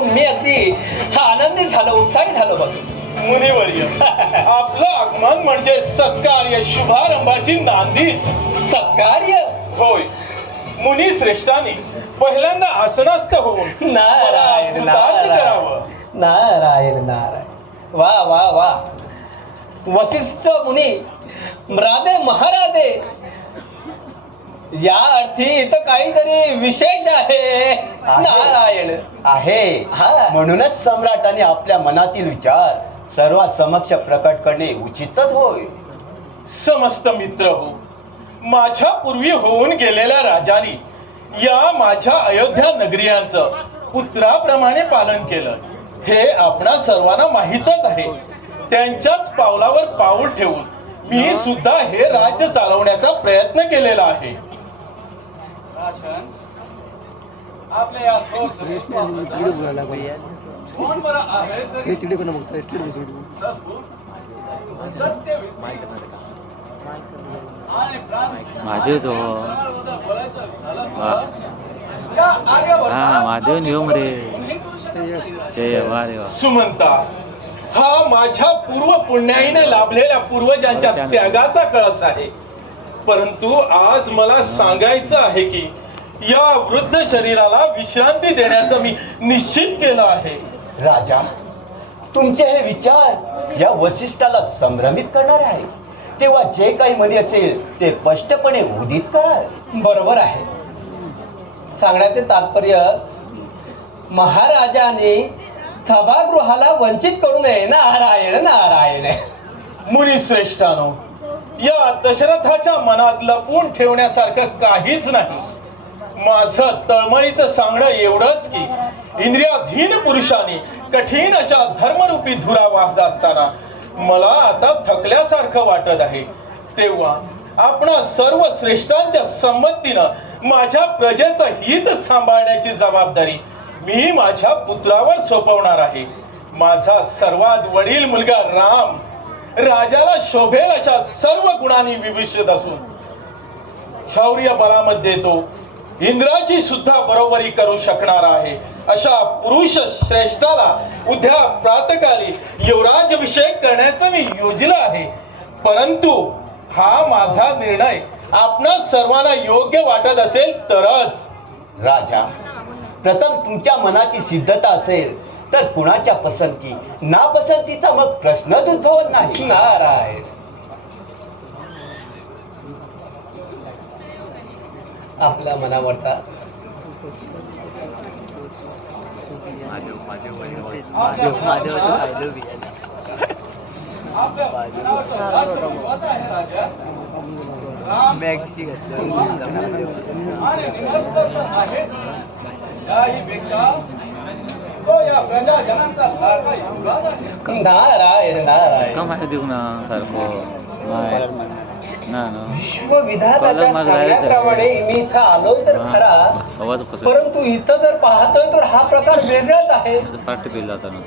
पाहून मी अगदी आनंदित झालो, उत्साही झालो बघ. मुनिवर्य, आपलं आगमन म्हणजे सत्कार्य शुभारंभाची नांदी. सत्कार्य? होय, मुनी श्रेष्ठांनी पहिल्यांदा आसनस्थ होऊन नारायण कृतार्थ करावं. नारायण नारायण. वा वा वा. वसिष्ठ मुनी, राधे महाराधे, या अर्थी इथं काहीतरी विशेष आहे. नारायण आहे. म्हणूनच सम्राटाने आपल्या मनातील विचार सर्वात समक्ष प्रकट करणे उचितच होय. समस्त मित्र हो, माझ्या पूर्वी होऊन गेलेल्या राजांनी या माझ्या अयोध्या नगरियांचं पुत्राप्रमाणे पालन केलं हे आपणा सर्वांना माहीतच आहे. त्यांच्याच पावलावर पाऊल ठेवून मी सुद्धा हे राज्य चालवण्याचा प्रयत्न केलेला आहे. आपल्या महादेव महादेव नियम रे. सुमंता, हा माझ्या पूर्व पुण्याईने लाभलेल्या पूर्वजांच्या त्यागाचा कळस आहे. परंतु आज मला सांगायचं आहे की या वृद्ध शरीराला विश्रांती देण्याचं मी निश्चित केलं आहे. राजा, तुमचे हे विचार या वसिष्ठाला संभ्रमित करणार आहे. तेव्हा जे काही मनी असेल ते स्पष्टपणे उदित करा. बरोबर आहे. सांगण्याचे तात्पर्य, महाराजांनी सभागृहाला वंचित करू नये. नारायण नारायण. मुनी श्रेष्ठानो, या दशरथाच्या मनात लपवून ठेवण्यासारखं काहीच नाही. माझं तळमळीचं सांगणं एवढंच की इंद्रियाधीन पुरुषाने कठीण अशा धर्मरूपी धुरा वाहत असताना मला आता थकल्यासारखं वाटत आहे. तेव्हा आपणा सर्व श्रेष्ठांच्या संमतीनं माझ्या प्रजेचं हित सांभाळण्याची जबाबदारी मी माझ्या पुत्रावर सोपवणार आहे. माझा सर्वात वडील मुलगा राम राजाला शोभेल अशा सर्व गुणांनी विभूषित असून शौर्य बलामध्ये तो इंद्राची सुद्धा बरोबरी करू शकणार आहे. अशा पुरुष श्रेष्ठाला उद्या प्रातकाली युवराजाभिषेक करण्याचं मी योजलं आहे. परंतु हा माझा निर्णय आपणा सर्वांना योग्य वाटत असेल तरच. राजा, प्रथम तुमच्या मनाची सिद्धता असेल तर कुणाच्या पसंती नापसंतीचा मग प्रश्नच उद्भवत नाही. नारायण. आपल्या मनावरचा नारायण नारायण. विश्वविधात्याच्या सांगण्याप्रमाणे मी इथं आलोय तर खरा, परंतु इथं जर पाहतोय तर हा प्रकार वेगळाच आहे.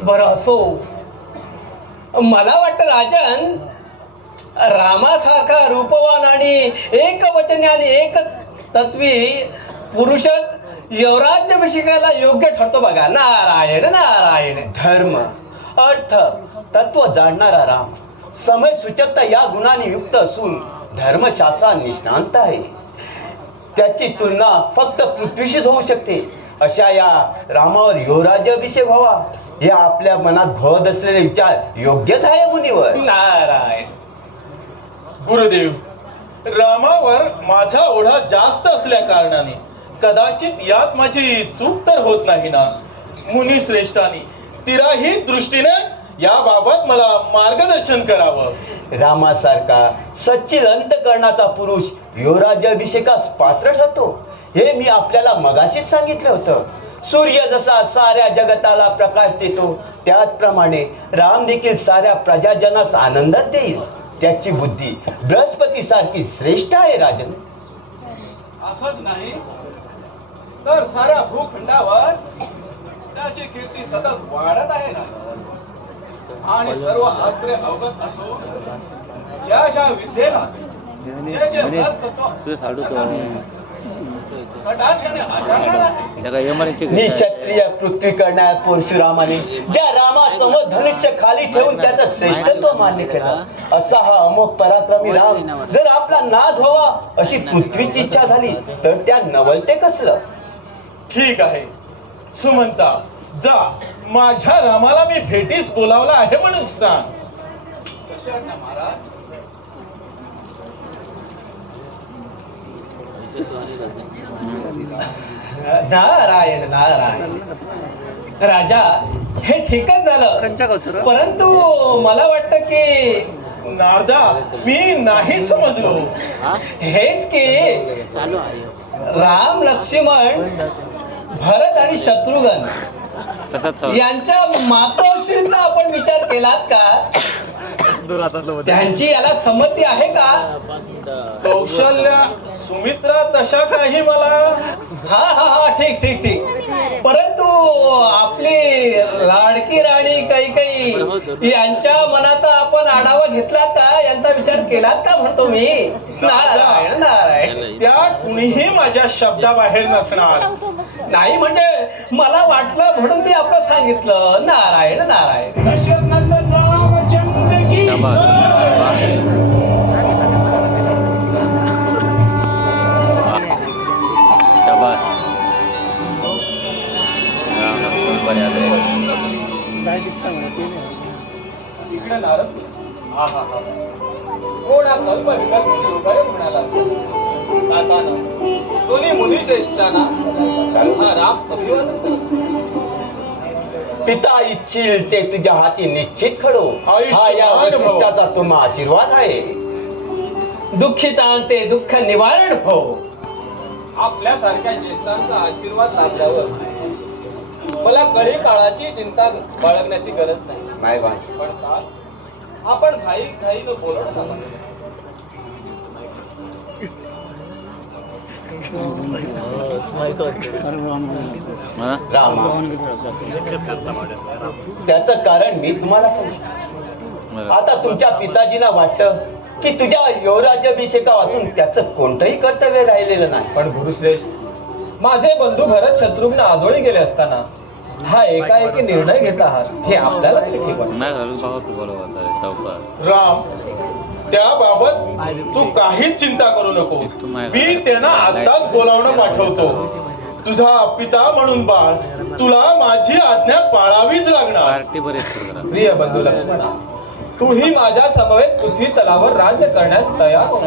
बरं असो. मला वाटतं राजन, रामासारखा रूपवान आणि एकवचनी आणि एक तत्वी पुरुषच युवराज्याभिषेकाला योग्य ठरतो बघा. नारायण नारायण. धर्म, अर्थ, तत्व जाणणारा राम समय सूचकता या गुणांनी युक्त असून धर्मशास्त्रात निष्णांत आहे. त्याची तुलना फक्त पृथ्वीशीच होऊ शकते. अशा या रामावर युवराज्याभिषेक व्हावा हे आपल्या मनात घोळत असलेले विचार योग्यच आहे मुनीवर. नारायण. गुरुदेव, रामावर माझा ओढा जास्त असल्या कारणाने कदाचित यात माझी चूक तर होत नाही ना. मुनी श्रेष्ठांनी तिराही दृष्टीने याबाबत मला मार्गदर्शन करावं. रामासारखा सच्चिल अंतकरणाचा पुरुष युवराज्याभिषेकास पात्र ठरतो हे मी आपल्याला मगाशीच सांगितलं होतं. सूर्य जसा साऱ्या जगताला प्रकाश देतो त्याचप्रमाणे राम देखील साऱ्या प्रजाजनास आनंदात देईल. त्याची बुद्धी बृहस्पती सारखी श्रेष्ठ आहे राजन. असंच नाही तर साऱ्या भूखंडावर त्याची कीर्ती सतत वाढत आहे ना. आणि सर्व अस्त्रे अवगत असो, ज्या ज्या विद्येला जे जे कटाक्षाने आचरणारा. त्याला यमराची निक्षत्रिय पृथ्वी करण्यात परशुरामाने ज्या रामासमोर धनुष्य खाली ठेवून त्याचं श्रेष्ठत्व मान्य केलं, असा हा अमोघ पराक्रमी राम जर आपला नाद व्हावा अशी पृथ्वीची इच्छा झाली तर त्या नवलते कसलं. ठीक आहे सुमंता, जा माझ्या रामाला मी भेटीस बोलावला आहे म्हणून सांग. कसे आहात ना महाराज? नारायण नारायण. राजा, हे ठीकच झालं, परंतु मला वाटतं की नारदा, मी नाही समजलो. हेच की राम, लक्ष्मण, भरत आणि शत्रुघ्न तसाच यांच्या मातोश्रींचा आपण विचार केलात का? त्यांची याला संमती आहे का? कौशल्या, सुमित्रा तशा काही मला. हा हा हा, ठीक ठीक ठीक. परंतु आपली लाडकी राणी कैकेयी यांच्या मनाचा आपण आढावा घेतला का? यांचा विचार केलात का म्हणतो मी. नारायण नारायण. त्या कुणीही माझ्या शब्दाबाहेर नसणार. नाही म्हणजे मला वाटलं म्हणून मी आपलं सांगितलं. नारायण नारायण. दशरथनंदन रामचंद्र की इकडे नारद. हा हा हा. कोणा कल्प विकल्प योगाय म्हणाला. ताताना दोन्ही मुनी श्रेष्ठांना हा राम अभिवादन करतो. पिता इच्छिल ते तुझ्या हाती निश्चित खडो, हा या वशिष्ठाचा तुम्हा आशीर्वाद आहे. दुःखितांते दुःख निवारण हो. आपल्यासारख्या ज्येष्ठांचा आशीर्वाद लाभल्यावर मला कळी काळाची चिंता बाळगण्याची गरज नाही. पण काल आपण घाईनं बोलत आहोत. रामा, त्याचं कारण मी तुम्हाला सांगतो. आता तुमच्या पिताजींना वाटतं की तुझ्या युवराज्याभिषेका वाचून त्याचं कोणतंही कर्तव्य राहिलेलं नाही. पण गुरुश्रेष्ठ, माझे बंधू भरत शत्रुघ्न आजोळी गेले असताना हा एकाएकी निर्णय घेत आहात हे आपल्याला राम, त्याबाबत तू काहीच चिंता करू नको. मी त्यांना आताच बोलावणं पाठवतो. तुझा पिता म्हणून बाळ, तुला माझी आज्ञा पाळावीच लागणार. प्रिय बंधू लक्ष्मणा, तूही माझ्या समवेत पृथ्वी तलावर राज्य करण्यास तयार हो.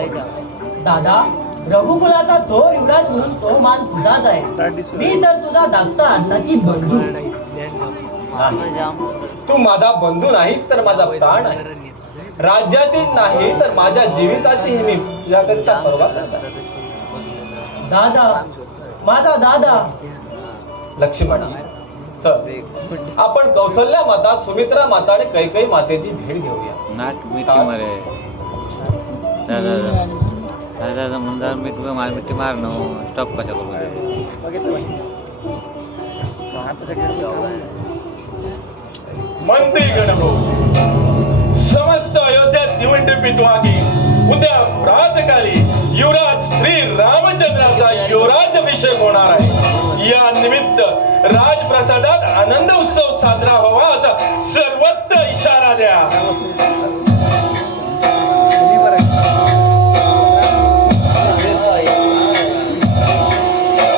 दादा, रघुकुलाचा थोर युवराज म्हणून तो मान तुझाच आहे. मी तर तुझा धाकटा नक्की बंधू. तू माझा बंधू नाहीस तर माझा प्राण आहे. राज्याची नाही तर माझ्या जीविताचीही मी तुझ्याकरिता पर्वा करतात. दादा, माझा दादा. लक्ष्मणा, चल आपण कौशल्या माता, सुमित्रा माता आणि कैकेयी मातेची भेट घेऊया. नाट मिठी मारे दादा मुंदार मी तुला मार मिठी मारणं स्टॉप कशा करू. मंत्री गण हो, समस्त अयोध्यात निवंट पिटवागी उद्या प्रातकाली युवराज श्री रामचंद्राचा युवराज अभिषेक होणार आहे. या निमित्त राजप्रसादात आनंद उत्सव साजरा